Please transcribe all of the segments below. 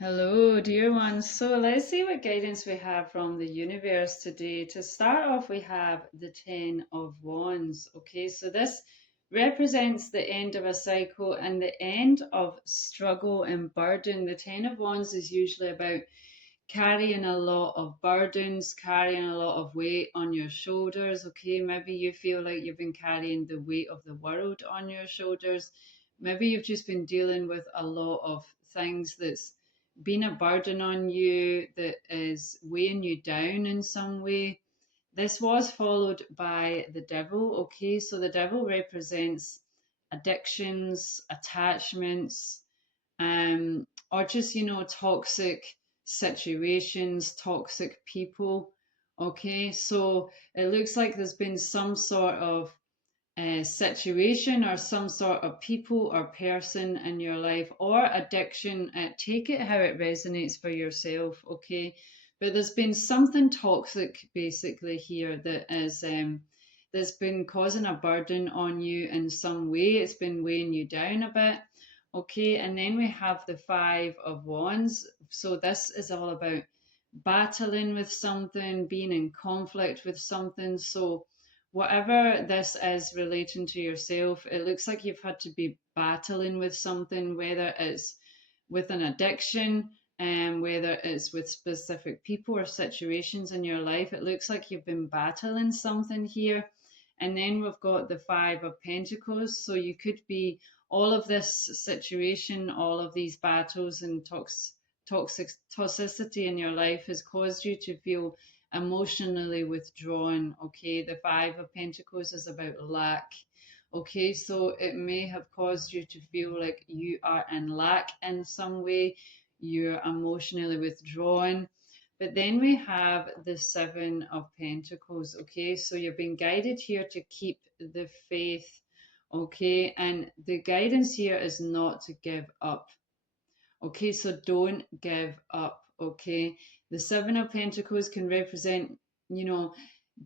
Hello, dear ones. So let's see what guidance we have from the universe today. To start off, we have the Ten of Wands. Okay, so this represents the end of a cycle and the end of struggle and burden. The Ten of Wands is usually about carrying a lot of burdens, carrying a lot of weight on your shoulders. Okay, maybe you feel like you've been carrying the weight of the world on your shoulders. Maybe you've just been dealing with a lot of things that's been a burden on you, that is weighing you down in some way. This was followed by the devil. Okay, so the devil represents addictions, attachments, or just, toxic situations, toxic people. Okay, so it looks like there's been some sort of situation or some sort of people or person in your life or addiction. Take it how it resonates for yourself, okay? But there's been something toxic basically here that's been causing a burden on you in some way. It's been weighing you down a bit. Okay, and then we have the Five of Wands. So this is all about battling with something, being in conflict with something. So whatever this is relating to yourself, it looks like you've had to be battling with something, whether it's with an addiction and whether it's with specific people or situations in your life. It looks like you've been battling something here. And then we've got the Five of Pentacles. So you could be all of this situation, all of these battles and toxicity in your life has caused you to feel emotionally withdrawn. Okay, the Five of Pentacles is about lack. Okay, so it may have caused you to feel like you are in lack in some way, you're emotionally withdrawn. But then we have the Seven of Pentacles. Okay, so you're being guided here to keep the faith. Okay, and the guidance here is not to give up. Okay, so don't give up. Okay, the Seven of Pentacles can represent, you know,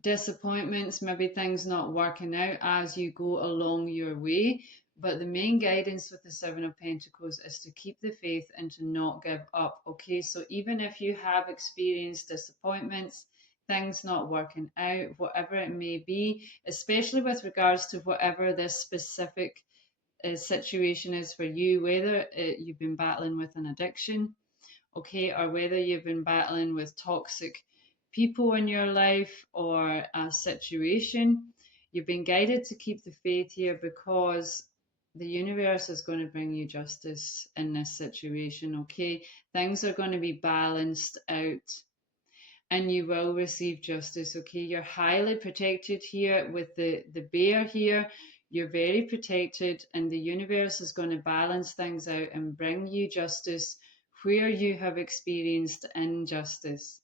disappointments, maybe things not working out as you go along your way. But the main guidance with the Seven of Pentacles is to keep the faith and to not give up. Okay, so even if you have experienced disappointments, things not working out, whatever it may be, especially with regards to whatever this specific situation is for you, whether you've been battling with an addiction, okay, or whether you've been battling with toxic people in your life or a situation, you've been guided to keep the faith here because the universe is going to bring you justice in this situation, okay? Things are going to be balanced out and you will receive justice. Okay, you're highly protected here with the bear here. You're very protected, and the universe is going to balance things out and bring you justice where you have experienced injustice.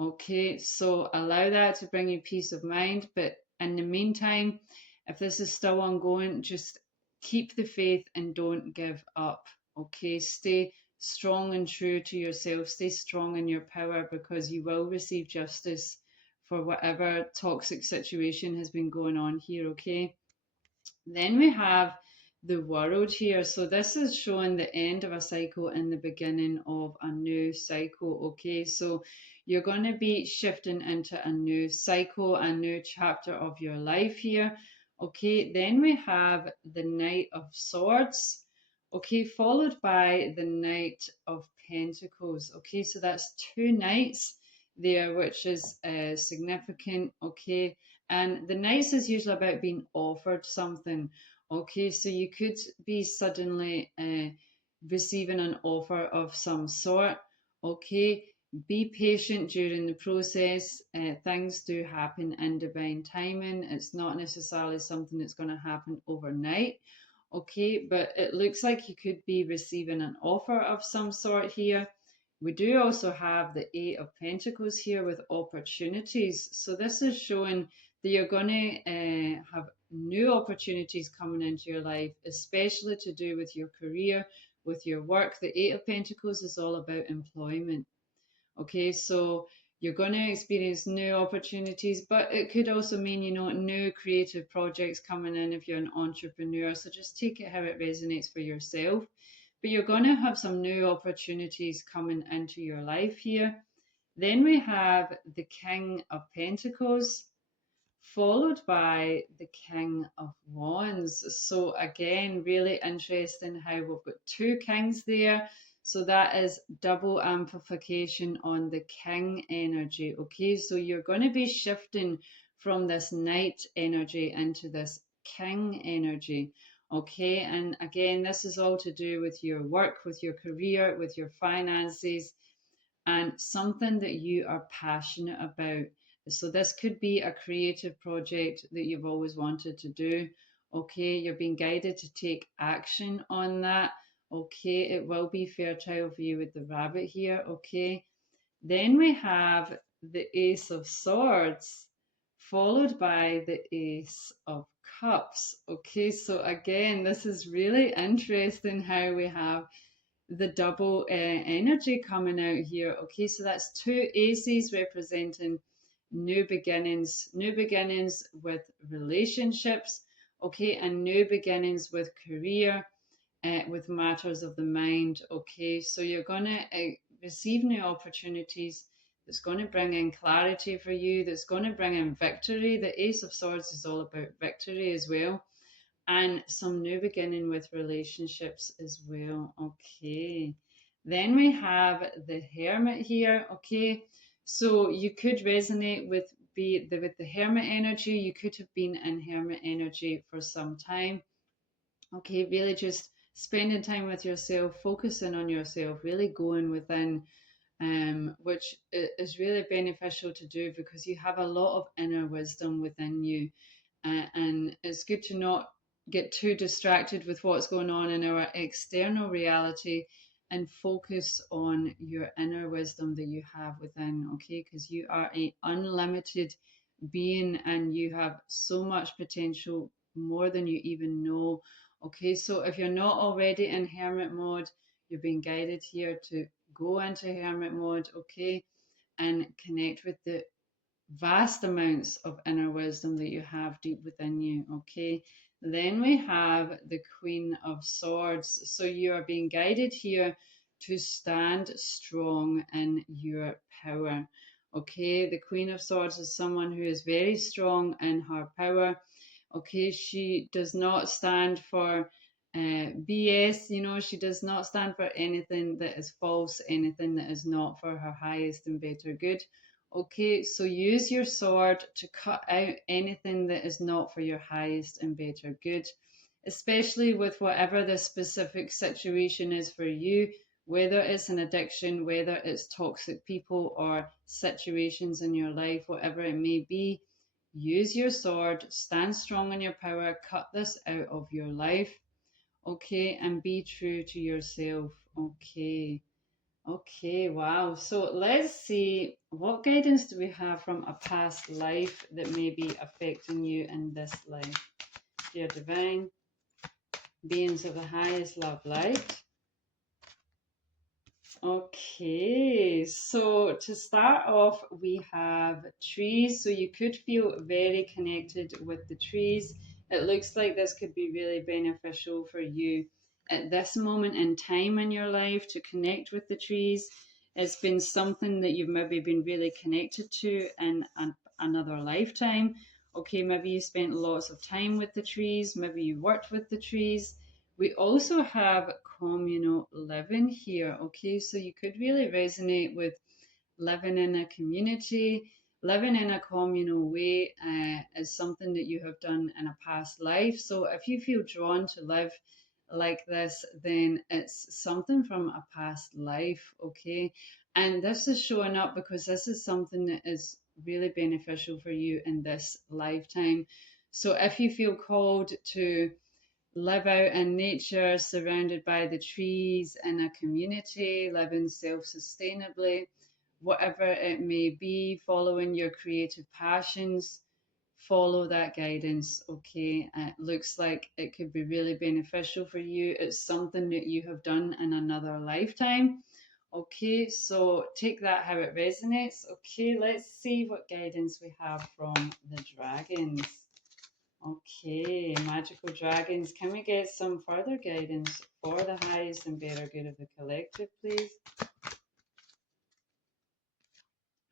Okay, so allow that to bring you peace of mind. But in the meantime, if this is still ongoing, just keep the faith and don't give up. Okay, stay strong and true to yourself. Stay strong in your power because you will receive justice for whatever toxic situation has been going on here. Okay, then we have the world here. So this is showing the end of a cycle and the beginning of a new cycle. Okay, so you're going to be shifting into a new cycle, a new chapter of your life here. Okay, then we have the Knight of Swords. Okay, followed by the Knight of Pentacles. Okay, so that's two knights there, which is significant. Okay, and the nice is usually about being offered something. Okay, so you could be suddenly receiving an offer of some sort. Okay, be patient during the process. Things do happen in divine timing. It's not necessarily something that's going to happen overnight. Okay, but it looks like you could be receiving an offer of some sort here. We do also have the Eight of Pentacles here with opportunities. So this is showing that you're going to have new opportunities coming into your life, especially to do with your career, with your work. The Eight of Pentacles is all about employment. Okay, so you're going to experience new opportunities, but it could also mean, new creative projects coming in if you're an entrepreneur. So just take it how it resonates for yourself. but you're going to have some new opportunities coming into your life here. Then we have the King of Pentacles, followed by the King of Wands. So again, really interesting how we've got two kings there. So that is double amplification on the king energy. Okay, so you're going to be shifting from this knight energy into this king energy. Okay, and again, this is all to do with your work, with your career, with your finances, and something that you are passionate about. So this could be a creative project that you've always wanted to do. Okay, you're being guided to take action on that. Okay, it will be fertile for you with the rabbit here. Okay, then we have the Ace of Swords, followed by the Ace of Cups. Okay, so again, this is really interesting how we have the double energy coming out here. Okay, so that's two aces representing new beginnings with relationships, okay, and new beginnings with career, with matters of the mind. Okay, so you're going to receive new opportunities that's going to bring in clarity for you, that's going to bring in victory. The Ace of Swords is all about victory as well, and some new beginning with relationships as well. Okay, then we have the Hermit here. Okay, so you could resonate with with the Hermit energy. You could have been in Hermit energy for some time. Okay, really just spending time with yourself, focusing on yourself, really going within, which is really beneficial to do because you have a lot of inner wisdom within you. And it's good to not get too distracted with what's going on in our external reality and focus on your inner wisdom that you have within, okay? Because you are an unlimited being and you have so much potential, more than you even know. Okay, so if you're not already in hermit mode, you're being guided here to go into hermit mode, okay, and connect with the vast amounts of inner wisdom that you have deep within you. Okay, then we have the Queen of Swords. So you are being guided here to stand strong in your power. Okay, the Queen of Swords is someone who is very strong in her power. Okay, she does not stand for BS, you know, she does not stand for anything that is false, anything that is not for her highest and better good. Okay, so use your sword to cut out anything that is not for your highest and better good, especially with whatever the specific situation is for you, whether it's an addiction, whether it's toxic people or situations in your life, whatever it may be. Use your sword, stand strong in your power, cut this out of your life, okay, and be true to yourself, okay. Okay, wow. So let's see, what guidance do we have from a past life that may be affecting you in this life? Dear divine beings of the highest love light. Okay, so to start off, we have trees. So you could feel very connected with the trees. It looks like this could be really beneficial for you at this moment in time in your life to connect with the trees. It's been something that you've maybe been really connected to in another lifetime. Okay, maybe you spent lots of time with the trees, maybe you worked with the trees. We also have communal living here. Okay, so you could really resonate with living in a community, living in a communal way is something that you have done in a past life. So if you feel drawn to live like this, then it's something from a past life. Okay, and this is showing up because this is something that is really beneficial for you in this lifetime. So if you feel called to live out in nature, surrounded by the trees, in a community, living self sustainably, whatever it may be, following your creative passions, follow that guidance. Okay, it looks like it could be really beneficial for you. It's something that you have done in another lifetime. Okay, so take that how it resonates. Okay, let's see what guidance we have from the dragons. Okay, magical dragons. Can we get some further guidance for the highest and better good of the collective, please.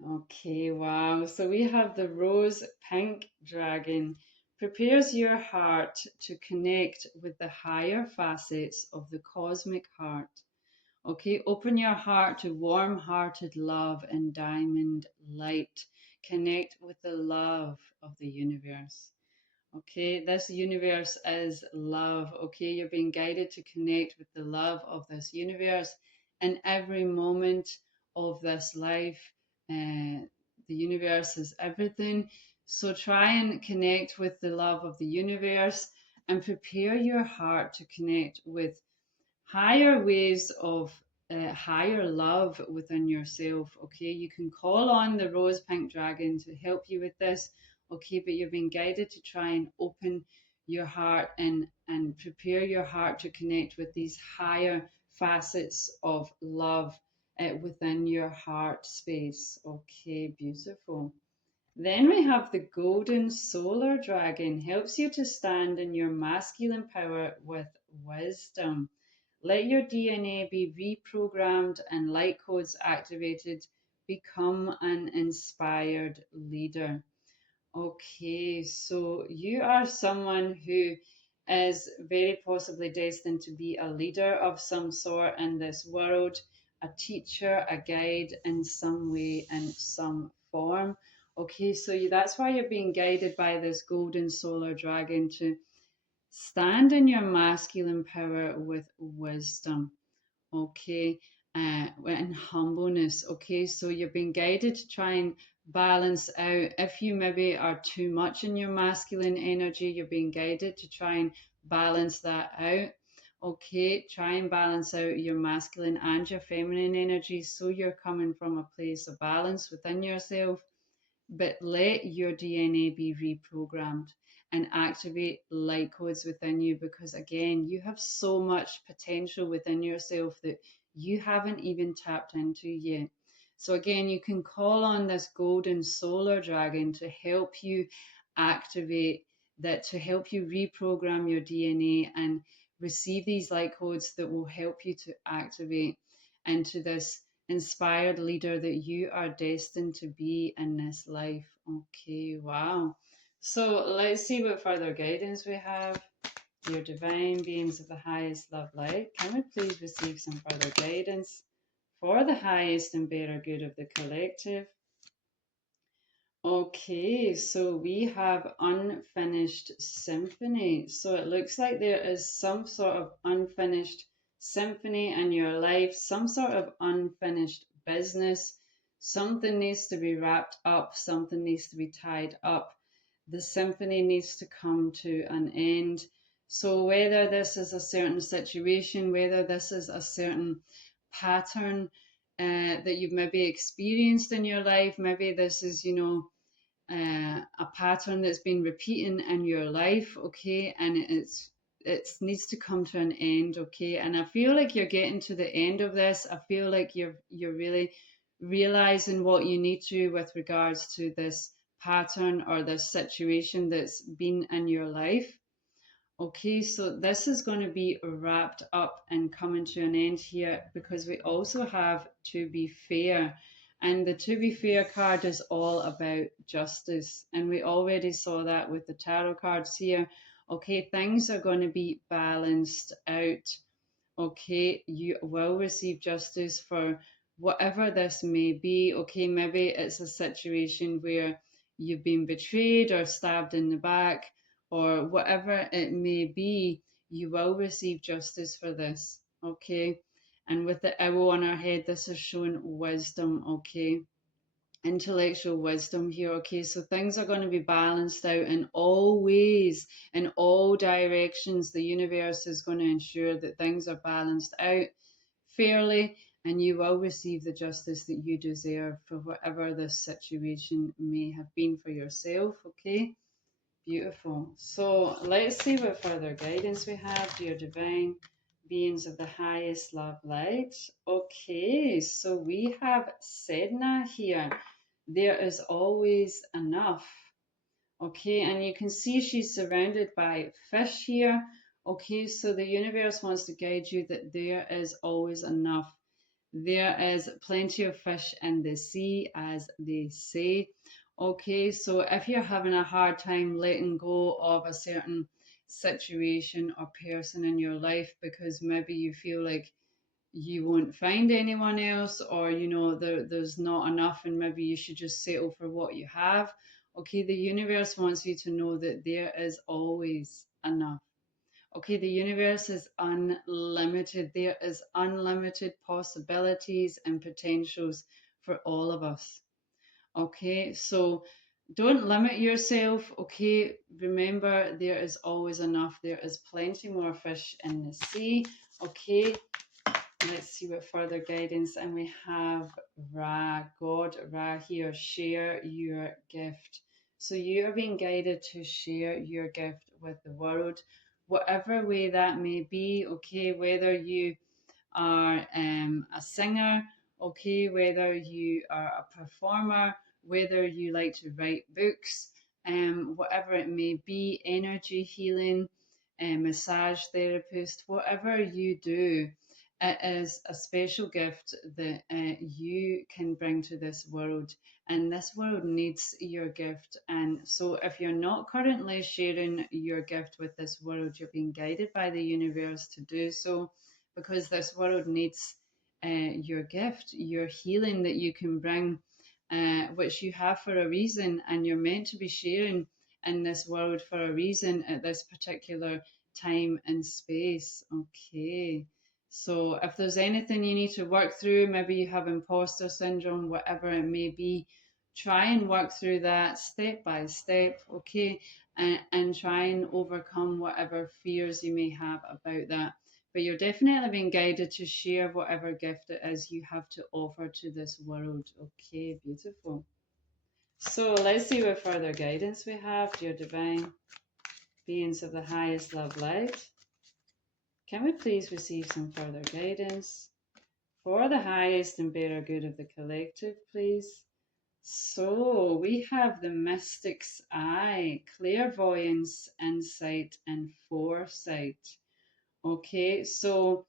Okay, wow. So we have the rose pink dragon. Prepares your heart to connect with the higher facets of the cosmic heart. Okay, open your heart to warm hearted love and diamond light. Connect with the love of the universe. Okay, this universe is love. Okay, you're being guided to connect with the love of this universe in every moment of this life. The universe is everything. So try and connect with the love of the universe and prepare your heart to connect with higher ways of higher love within yourself. Okay, you can call on the rose pink dragon to help you with this. Okay, but you're being guided to try and open your heart and prepare your heart to connect with these higher facets of love within your heart space. Okay, beautiful. Then we have the golden solar dragon, helps you to stand in your masculine power with wisdom. Let your DNA be reprogrammed and light codes activated. Become an inspired leader. Okay, so you are someone who is very possibly destined to be a leader of some sort in this world, a teacher, a guide in some way, in some form. Okay, so that's why you're being guided by this golden solar dragon to stand in your masculine power with wisdom. Okay, and humbleness. Okay, so you're being guided to try and balance out. If you maybe are too much in your masculine energy, you're being guided to try and balance that out. Okay, try and balance out your masculine and your feminine energy so you're coming from a place of balance within yourself, but let your DNA be reprogrammed and activate light codes within you, because again, you have so much potential within yourself that you haven't even tapped into yet. So again, you can call on this golden solar dragon to help you activate that, to help you reprogram your DNA and receive these light codes that will help you to activate into this inspired leader that you are destined to be in this life. Okay, wow. So let's see what further guidance we have. Dear divine beings of the highest love light, can we please receive some further guidance for the highest and better good of the collective? Okay, so we have unfinished symphony. So it looks like there is some sort of unfinished symphony in your life, some sort of unfinished business. Something needs to be wrapped up, something needs to be tied up. The symphony needs to come to an end. So whether this is a certain situation, whether this is a certain pattern that you've maybe experienced in your life, maybe this is, a pattern that's been repeating in your life, okay, and it needs to come to an end, okay. And I feel like you're getting to the end of this. I feel like you're really realizing what you need to with regards to this pattern or this situation that's been in your life. Okay, so this is going to be wrapped up and coming to an end here, because we also have to be fair. And the to be fair card is all about justice. And we already saw that with the tarot cards here. Okay, things are going to be balanced out. Okay, you will receive justice for whatever this may be. Okay, maybe it's a situation where you've been betrayed or stabbed in the back, or whatever it may be, you will receive justice for this. Okay, and with the owl on our head, this is showing wisdom. Okay, intellectual wisdom here. Okay, so things are going to be balanced out in all ways, in all directions. The universe is going to ensure that things are balanced out fairly, and you will receive the justice that you deserve for whatever this situation may have been for yourself. Okay, beautiful. So let's see what further guidance we have, dear divine beings of the highest love light. Okay, so we have Sedna here. There is always enough. Okay, and you can see she's surrounded by fish here. Okay, so the universe wants to guide you that there is always enough. There is plenty of fish in the sea, as they say. Okay, so if you're having a hard time letting go of a certain situation or person in your life because maybe you feel like you won't find anyone else, or there's not enough and maybe you should just settle for what you have. Okay, the universe wants you to know that there is always enough. Okay, the universe is unlimited. There is unlimited possibilities and potentials for all of us. Okay, so don't limit yourself. Okay, remember there is always enough. There is plenty more fish in the sea. Okay, let's see what further guidance. And we have Ra, God Ra here. Share your gift. So you are being guided to share your gift with the world, whatever way that may be. Okay, whether you are a singer, okay, whether you are a performer, whether you like to write books, whatever it may be, energy healing, massage therapist, whatever you do, it is a special gift that you can bring to this world. And this world needs your gift. And so, if you're not currently sharing your gift with this world, you're being guided by the universe to do so, because this world needs your gift, your healing that you can bring, which you have for a reason, and you're meant to be sharing in this world for a reason at this particular time and space. Okay. So if there's anything you need to work through, maybe you have imposter syndrome, whatever it may be, try and work through that step by step, okay? And try and overcome whatever fears you may have about that. But you're definitely being guided to share whatever gift it is you have to offer to this world. Okay, beautiful. So let's see what further guidance we have, dear divine beings of the highest love light. Can we please receive some further guidance for the highest and better good of the collective, please? So we have the mystic's eye, clairvoyance, insight, and foresight. Okay, so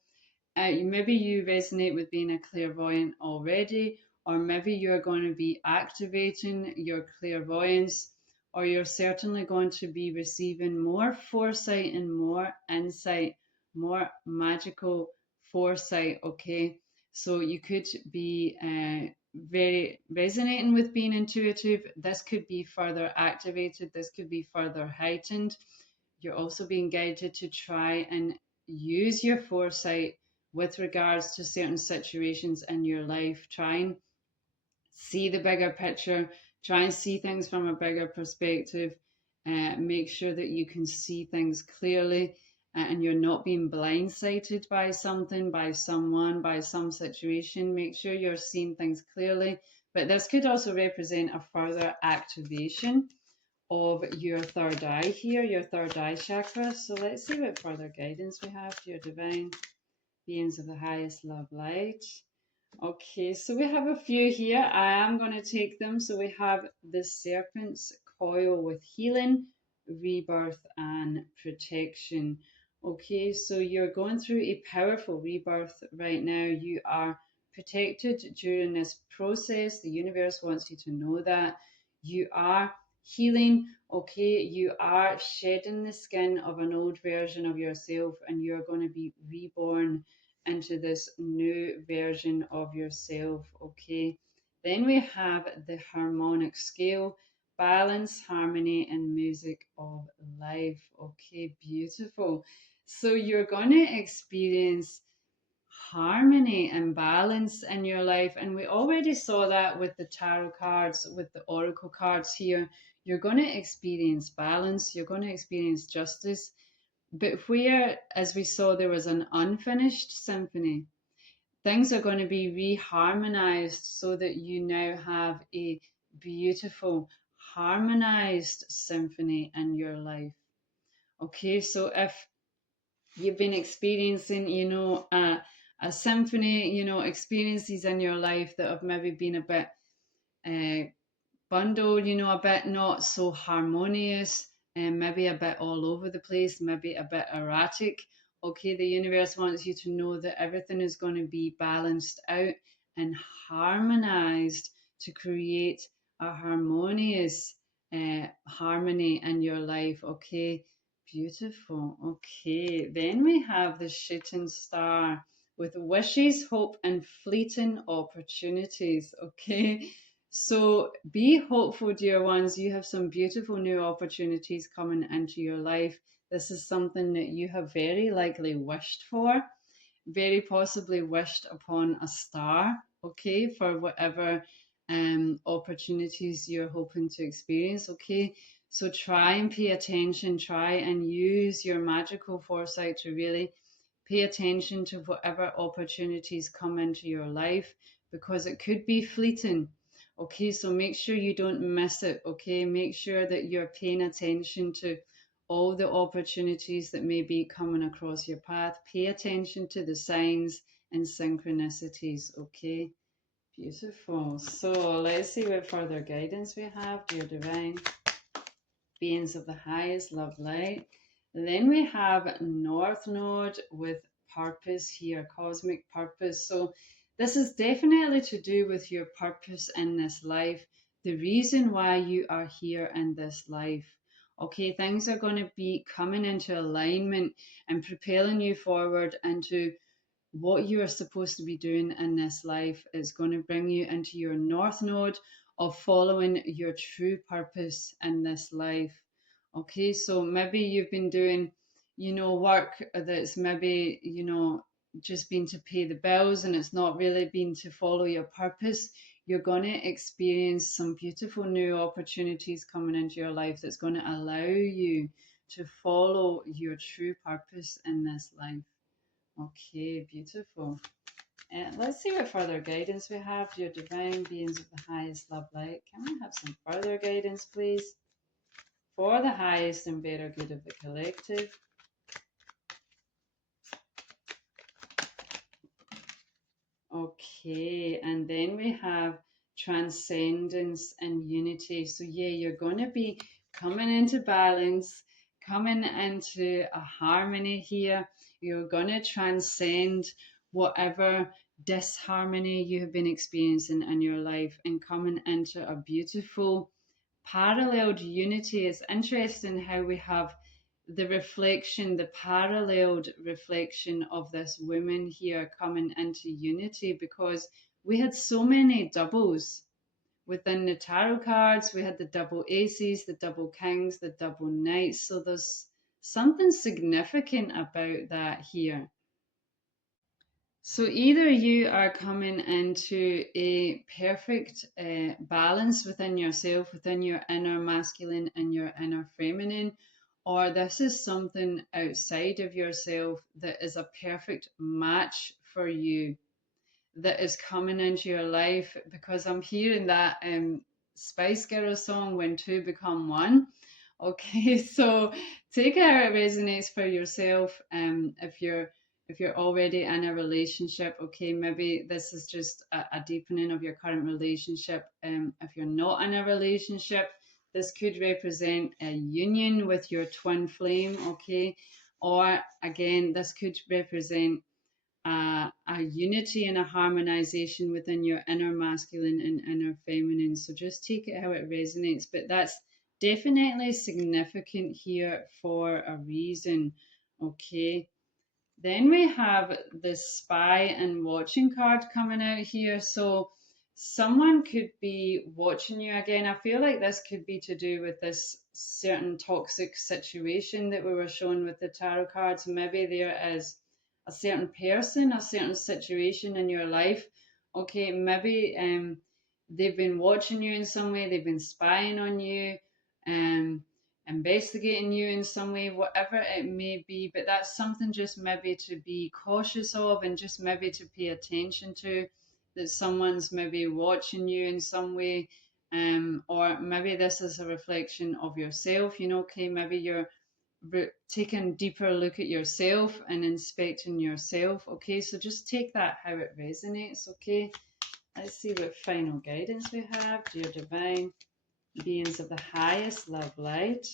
maybe you resonate with being a clairvoyant already, or maybe you're going to be activating your clairvoyance, or you're certainly going to be receiving more foresight and more insight, more magical foresight. Okay, so you could be very resonating with being intuitive. This could be further activated, this could be further heightened. You're also being guided to try and use your foresight with regards to certain situations in your life. Try and see the bigger picture, try and see things from a bigger perspective. Make sure that you can see things clearly, and you're not being blindsided by something, by someone, by some situation. Make sure you're seeing things clearly. But this could also represent a further activation of your third eye here, your third eye chakra. So let's see what further guidance we have to your divine beings of the highest love light. Okay, so we have a few here. I am going to take them. So we have the serpent's coil with healing, rebirth, and protection. Okay, so you're going through a powerful rebirth right now. You are protected during this process. The universe wants you to know that. You are healing. Okay, you are shedding the skin of an old version of yourself, and you're going to be reborn into this new version of yourself. Okay, then we have the harmonic scale, balance, harmony, and music of life. Okay, beautiful. So you're going to experience harmony and balance in your life, and we already saw that with the tarot cards, with the oracle cards here. You're going to experience balance, you're going to experience justice. But where, as we saw, there was an unfinished symphony, things are going to be reharmonized so that you now have a beautiful, harmonized symphony in your life. Okay, so if you've been experiencing, a symphony, experiences in your life that have maybe been a bit bundled, a bit not so harmonious, and maybe a bit all over the place, maybe a bit erratic. Okay, the universe wants you to know that everything is going to be balanced out and harmonized to create a harmonious harmony in your life. Okay, beautiful. Okay, then we have the shooting star with wishes, hope, and fleeting opportunities. Okay, so be hopeful, dear ones. You have some beautiful new opportunities coming into your life. This is something that you have very likely wished for, very possibly wished upon a star, okay, for whatever opportunities you're hoping to experience, okay? So try and pay attention, try and use your magical foresight to really pay attention to whatever opportunities come into your life because it could be fleeting. Okay, so make sure you don't miss it. Okay, make sure that you're paying attention to all the opportunities that may be coming across your path. Pay attention to the signs and synchronicities. Okay, beautiful. So let's see what further guidance we have, dear divine beings of the highest love light. Then we have North Node with purpose here, cosmic purpose. So this is definitely to do with your purpose in this life, the reason why you are here in this life. Okay, things are going to be coming into alignment and propelling you forward into what you are supposed to be doing in this life. Is going to bring you into your North Node of following your true purpose in this life. Okay, so maybe you've been doing, work that's maybe, just been to pay the bills and it's not really been to follow your purpose. You're going to experience some beautiful new opportunities coming into your life that's going to allow you to follow your true purpose in this life. Okay, beautiful. And let's see what further guidance we have. Your divine beings of the highest love light. Can we have some further guidance, please? For the highest and better good of the collective. Okay, and then we have transcendence and unity. So, yeah, you're going to be coming into balance, coming into a harmony here. You're going to transcend whatever disharmony you have been experiencing in your life and coming into a beautiful paralleled unity. It's interesting how we have the reflection, the paralleled reflection of this woman here coming into unity because we had so many doubles within the tarot cards. We had the double aces, the double kings, the double knights. So there's something significant about that here. So either you are coming into a perfect balance within yourself, within your inner masculine and your inner feminine, or this is something outside of yourself that is a perfect match for you that is coming into your life, because I'm hearing that Spice Girl song, When Two Become One. Okay, so take it how it resonates for yourself. If you're already in a relationship, okay, maybe this is just a deepening of your current relationship. If you're not in a relationship, this could represent a union with your twin flame, okay, or again, this could represent a unity and a harmonization within your inner masculine and inner feminine. So just take it how it resonates. But that's definitely significant here for a reason. Okay. Then we have the spy and watching card coming out here. So someone could be watching you again. I feel like this could be to do with this certain toxic situation that we were shown with the tarot cards. Maybe there is a certain person, a certain situation in your life. Okay, maybe they've been watching you in some way, they've been spying on you. Investigating you in some way, whatever it may be, but that's something just maybe to be cautious of and just maybe to pay attention to, that someone's maybe watching you in some way, or maybe this is a reflection of yourself, okay, maybe you're taking a deeper look at yourself and inspecting yourself, okay, so just take that how it resonates, okay. Let's see what final guidance we have, dear divine beings of the highest love light.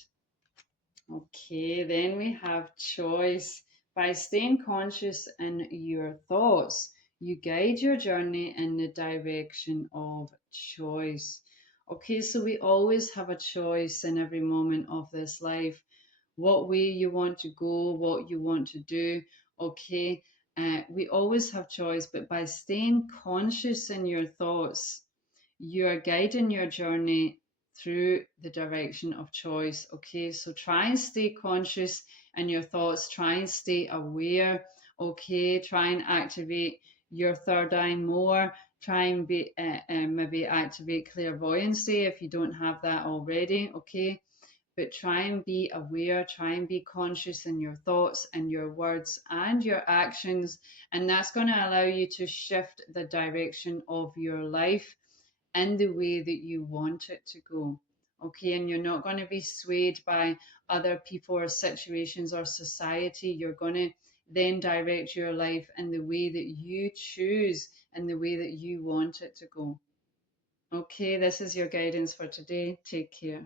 Okay, then we have choice. By staying conscious in your thoughts, you guide your journey in the direction of choice. Okay, so we always have a choice in every moment of this life, what way you want to go, what you want to do. Okay, we always have choice, but by staying conscious in your thoughts, you are guiding your journey through the direction of choice. Okay, so try and stay conscious in your thoughts, try and stay aware. Okay, try and activate your third eye more. Try and maybe activate clairvoyancy if you don't have that already. Okay, but try and be aware, try and be conscious in your thoughts and your words and your actions. And that's going to allow you to shift the direction of your life in the way that you want it to go. Okay, and you're not going to be swayed by other people or situations or society. You're going to then direct your life in the way that you choose and the way that you want it to go. Okay, this is your guidance for today. Take care.